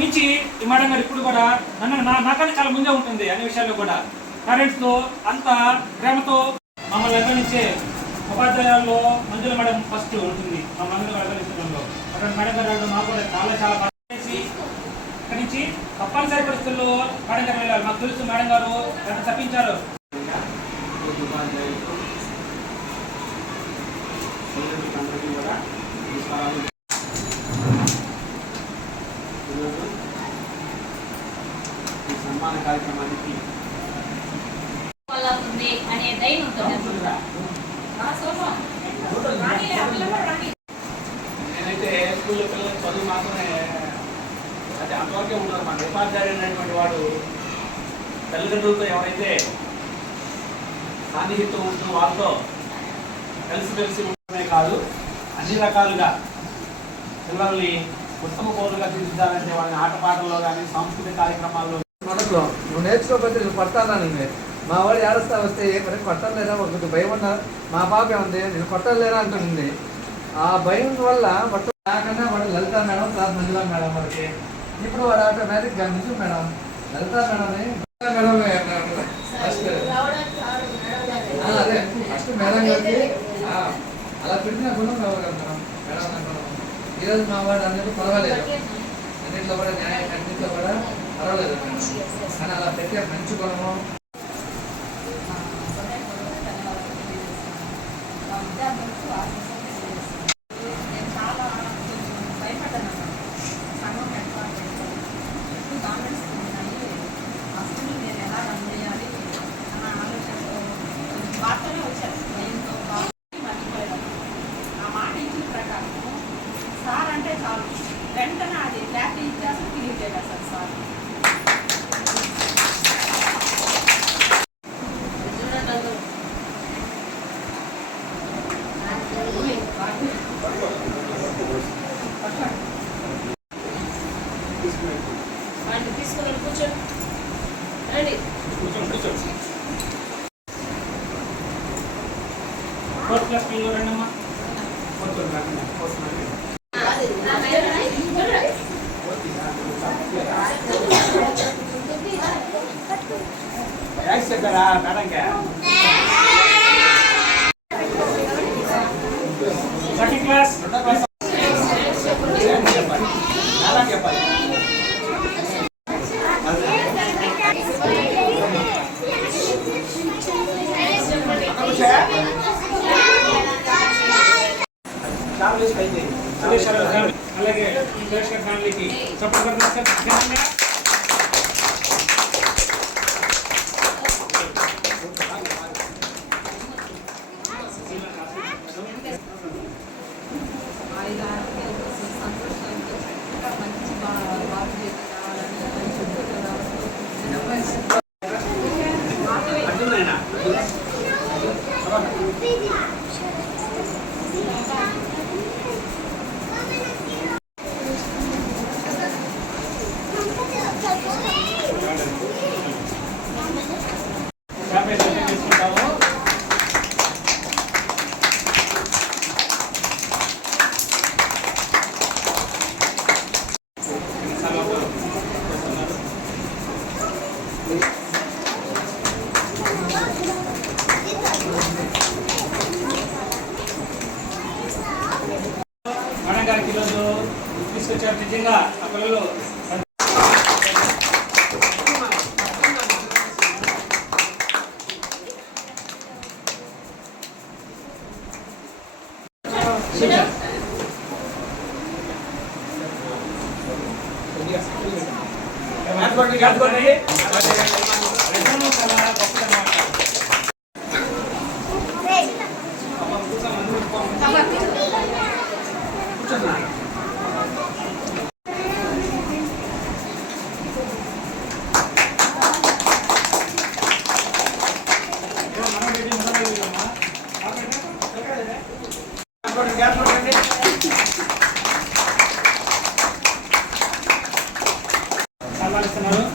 మించి ఈ మేడం గారు ఇప్పుడు కూడా నన్ను నా నాకన్నా చాలా ముందే ఉంటుంది అన్ని విషయాల్లో కూడా. పేరెంట్స్తో అంత ప్రేమతో మమ్మల్ని నిర్వహించే ఉపాధ్యాయుల్లో మంజుల మేడం ఫస్ట్ ఉంటుంది. మా మందుల నిర్వహించడంలో అక్కడ మేడం గారు మాకు కూడా చాలా చాలా బాగా చేసి ఇక్కడి నుంచి తప్పనిసరి పరిస్థితుల్లో మేడం గారు వెళ్ళాలి. మాకు తెలుసు మేడం గారు ఎంత తప్పించారు. ఉపాధ్యాయులకు కూడా నమస్కారాలు ఈరోజు ఈ సన్మాన కార్యక్రమానికి వల్ల ఉంది అనే ధైర్యం ఉంటుంది ఆ సోమం. రాణి, ఆ పిల్ల కూడా రాణి. నేనైతే స్కూల్లో పిల్లలకి చదువు మాత్రమే అది అంతవరకే ఉండదు. మన ఉపాధ్యాయుడు అనేటువంటి వాడు తల్లిదండ్రులతో ఎవరైతే సాన్నిహిత్యం ఉంటుందో వాళ్ళతో కలిసిమెలిసి ఉండడమే కాదు అన్ని రకాలుగా పిల్లల్ని ఉత్తమ పౌరులుగా తీర్చిదాలంటే వాళ్ళని ఆటపాటల్లో కానీ సాంస్కృతిక కార్యక్రమాల్లో మొదట్లో నువ్వు నేర్చుకోకపోతే నువ్వు పడతానా నేను మా వాడు ఏడుస్తా వస్తే మరి కొట్టలేరా ఒకటి భయం ఉన్నా మా పాప ఉంది నేను కొట్టలేరా? అంటుంది ఆ భయం వల్ల మొత్తం నాకన్నా వాడు లలిత మేడం తర్వాత మంజుల మేడం మనకి ఇప్పుడు వాడు ఆటోమేటిక్గా నిజం madam Lalitha madam madam first అదే ఫస్ట్ మేడం గారికి అలా పెట్టినా గుణం కావాలి మేడం మేడం ఈరోజు మా వాడు అన్నిటి పర్వాలేదు అన్నింటిలో కూడా న్యాయం అన్నింటిలో కూడా పర్వాలేదు మేడం. కానీ అలా పెట్టే మంచి గుణము విద్యార్థులకు నేను చాలా భయపడ్డాను సంఘం ఏర్పాటు ఉన్నాయి. ఆ స్కూల్ నేను ఎలా రన్ చేయాలి అన్న ఆలోచనతో కొంచెం వచ్చాను. భయంతో మర్చిపోయాను. ఆ మాట ఇచ్చిన ప్రకారం సార్ అంటే చాలు వెంటనే అది క్లారిటీ ఇచ్చేసి క్లియర్ చేయాలి సార్ సార్ వాడిని తీసుకుని కూర్చో రండి కూర్చోండి కూర్చోండి ఫోర్త్ క్లాస్ పిల్లలు రండి అమ్మా కూర్చొని రాకుండా కూర్చోండి. ట్యాక్స్ చెప్పారా మేడంకే ఫ్యామిలీ అలాగే ఈ సురేష్ గారి ఫ్యామిలీకి సపోర్ట్ 嗯，飞甲。నిజంగా ఆ పిల్లలు యాత్కోండి యాత్కోండి మాట్లాడుతున్నారు